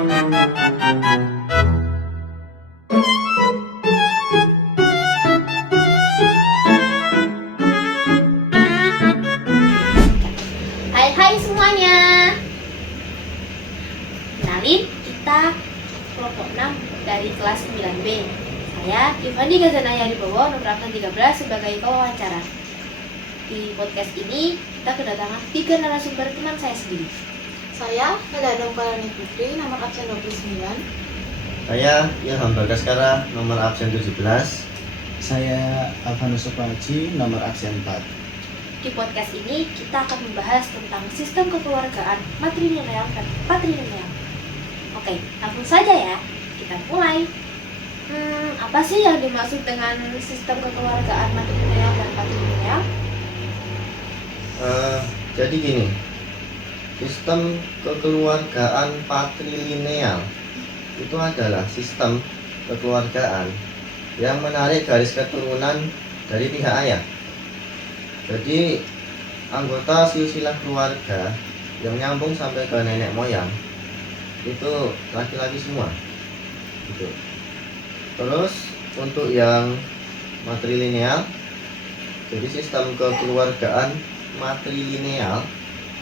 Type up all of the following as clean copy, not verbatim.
Hai semuanya. Kenalin, kita kelompok 6 dari kelas 9B. Saya Ivani Gazanaya Ribowo, nomor absen 13 sebagai pewawancara. Di podcast ini kita kedatangan 3 narasumber teman saya sendiri. Saya Meladong Kalani Putri, nomor absen 29. Saya Ilham Bagaskara, nomor absen 17. Saya Alvanus Supaji, nomor absen 4. Di podcast ini kita akan membahas tentang sistem kekeluargaan matrilineal dan patrilineal. Oke, langsung saja ya, kita mulai. Apa sih yang dimaksud dengan sistem kekeluargaan matrilineal dan patrilineal? Jadi gini, sistem kekeluargaan patrilineal itu adalah sistem kekeluargaan yang menarik garis keturunan dari pihak ayah. Jadi anggota silsilah keluarga yang nyambung sampai ke nenek moyang itu laki-laki semua gitu. Terus untuk yang matrilineal, jadi sistem kekeluargaan matrilineal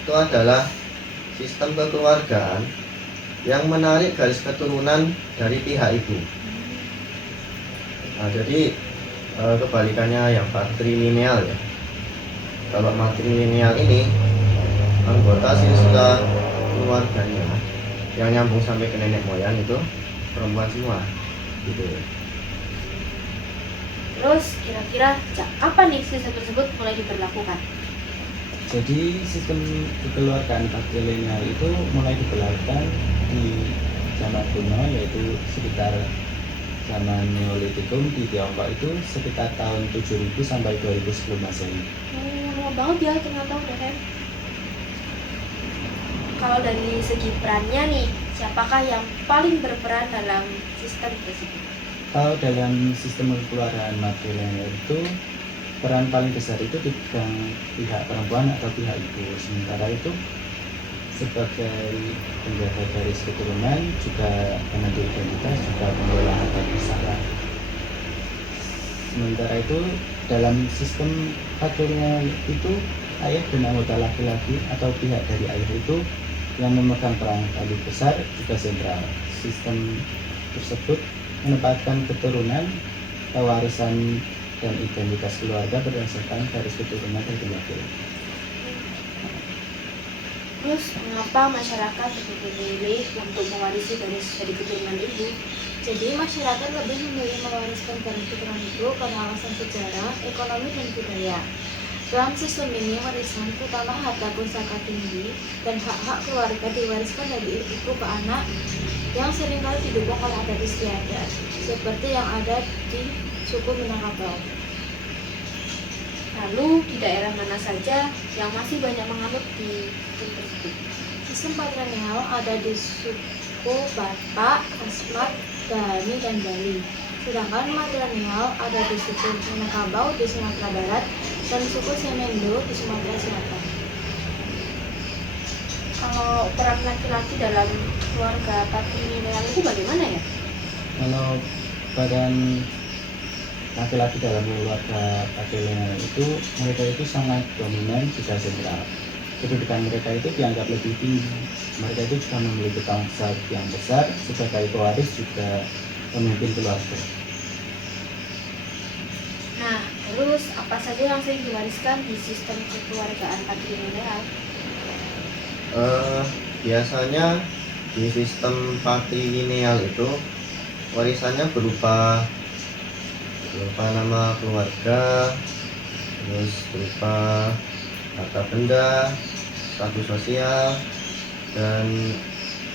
itu adalah sistem kekeluargaan yang menarik garis keturunan dari pihak ibu. Nah, jadi kebalikannya yang patrilineal ya. Kalau matrilineal ini anggota silsilah keluarganya yang nyambung sampai ke nenek moyang itu perempuan semua gitu. Terus kira-kira sejak kapan nih sistem tersebut mulai diberlakukan? Jadi sistem kekeluargaan patrilineal itu mulai diberlakukan di zaman kuno, yaitu sekitar zaman Neolitikum di Tiongkok itu sekitar tahun 7000 sampai 2010 Masehi. Lama banget ya ternyata udah kan. Kalau dari segi perannya nih, siapakah yang paling berperan dalam sistem tersebut? Kalau dalam sistem kekeluargaan matrilineal itu peran paling besar itu dipegang pihak perempuan atau pihak ibu. Sementara itu sebagai penjaga garis keturunan, juga penentu identitas, juga pengelola harta pusaka. Sementara itu dalam sistem patrilineal itu ayah dan anggota laki-laki atau pihak dari ayah itu yang memegang peran paling besar juga sentral. Sistem tersebut menempatkan keturunan, pewarisan dan identitas keluarga berdasarkan garis keturunan dari laki-laki. Terus mengapa masyarakat lebih memilih untuk mewarisi garis dari keturunan ibu? Jadi masyarakat lebih memilih mewariskan garis keturunan itu karena alasan sejarah, ekonomi, dan budaya. Dalam sistem ini, warisan terutama harta pusaka tinggi dan hak-hak keluarga diwariskan dari ibu ke anak yang seringkali didukung oleh adat istiadat, seperti yang ada di suku Minangkabau. Lalu di daerah mana saja yang masih banyak menganut di sistem tersebut? Sistem patrilineal ada di suku Batak, Asmat, Dani, dan Bali. Sedangkan matrilineal ada di suku Minangkabau di Sumatera Barat dan suku Semendo di Sumatera Selatan. Kalau peran laki-laki dalam keluarga patrilineal itu bagaimana ya? Kalau peran laki-laki dalam keluarga patrilineal itu, mereka itu sangat dominan juga sentral. Kedudukan mereka itu dianggap lebih tinggi. Mereka itu juga memiliki tanggung jawab yang besar sebagai pewaris juga pemimpin keluarga. Nah, terus apa saja yang sering diwariskan di sistem kekeluargaan patrilineal? Biasanya di sistem patrilineal itu warisannya berupa nama keluarga, terus berupa harta benda, status sosial, dan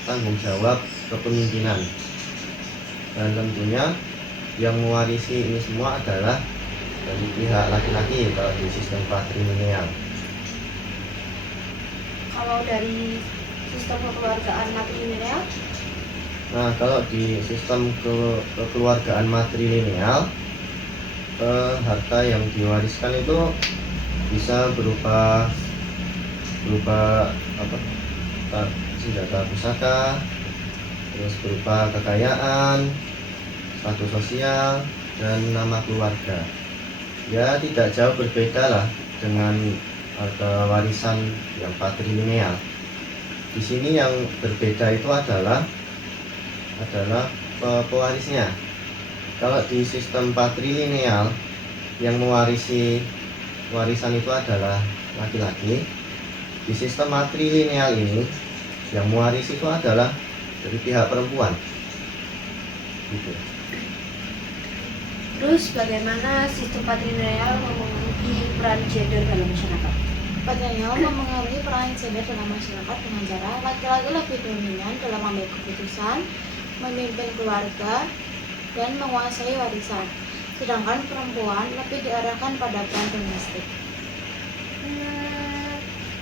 tanggung jawab kepemimpinan. Dan tentunya yang mewarisi ini semua adalah dari pihak laki-laki kalau di sistem patrilineal. Kalau dari sistem kekeluargaan matrilineal? Nah, kalau di sistem kekeluargaan matrilineal, harta yang diwariskan itu bisa berupa senjata pusaka, terus berupa kekayaan, status sosial, dan nama keluarga. Ya tidak jauh berbeda lah dengan harta warisan yang patrilineal. Di sini yang berbeda itu adalah pewarisnya. Kalau di sistem patrilineal yang mewarisi warisan itu adalah laki-laki, di sistem matrilineal ini yang mewarisi itu adalah dari pihak perempuan. Gitu. Terus bagaimana sistem patrilineal memenuhi peran gender dalam masyarakat? Patrilineal memengaruhi peran gender dalam masyarakat dengan cara laki-laki lebih dominan dalam mengambil keputusan, memimpin keluarga, dan menguasai warisan. Sedangkan perempuan lebih diarahkan pada peran domestik.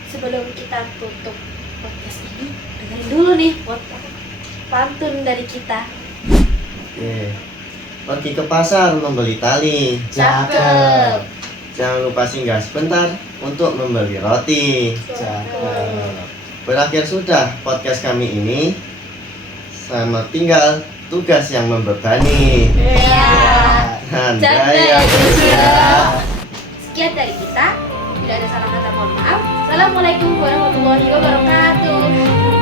Sebelum kita tutup podcast ini, dengerin dulu nih pantun dari kita. Oke. Pergi ke pasar membeli tali. Cakep. Jangan lupa singgah sebentar untuk membeli roti. Cakep. Berakhir sudah podcast kami ini. Selamat tinggal tugas yang membebani. Ya. Dan Canda jaya Indonesia. Indonesia. Sekian dari kita. Tidak ada salah kata, mohon maaf. Assalamualaikum warahmatullahi wabarakatuh.